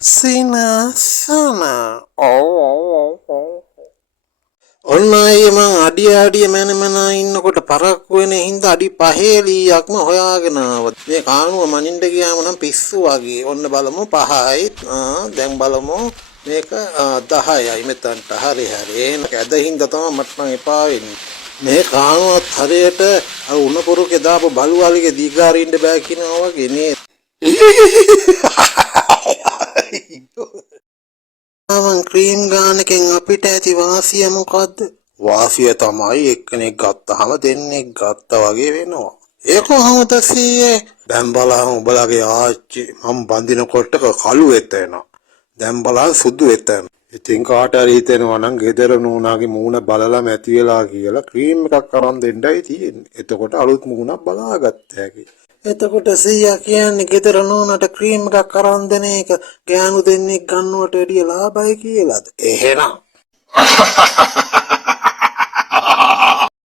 සිනසන ඔන්න අයියේ මං අඩිය මැන ඉන්නකොට පරක්කු වෙන හින්දා අඩි 5 ලීයක්ම හොයාගෙන ආවා. මේ කානුව මනින්න ගියාම නම් පිස්සු වගේ. ඔන්න බලමු 5යි. දැන් බලමු මේක 10යි මෙතනට. හරි. ඒක ඇදින්ද තමයි මට නම් එපා වෙන්නේ. මේ කානුවත් හරියට අර උණපුරුකේ දාපු බලුවලිගේ දීගාරින්න බෑ කියනවා වගේ නේද? මං ක්‍රීම් ගානකින් අපිට ඇති වාසිය මොකද්ද? වාසිය තමයි එක්කෙනෙක් ගත්තාම දෙන්නෙක් ගත්තා වගේ වෙනවා. ඒක කොහොමද සීයේ? දැන් බලන්න උඹලගේ ආච්චි මම බඳිනකොට කළු වෙත එනවා. දැන් බලන්න සුදු වෙත එනවා. ඉතින් කාට හරි හිතෙනවා නම් ගෙදර නෝනාගේ මූණ බලලා මැති වෙලා කියලා ක්‍රීම් එකක් අරන් දෙන්නයි තියෙන්නේ. එතකොට අලුත් මූණක් බලාගත්ත හැකි. එතකොට සීයා කියන්නේ ගෙදර නෝනට ක්‍රීම් එකක් අරන් දෙන එක ගෑනු දෙන්නෙක් ගන්නවට වැඩිය ලාභයි කියලාද? එහෙනම්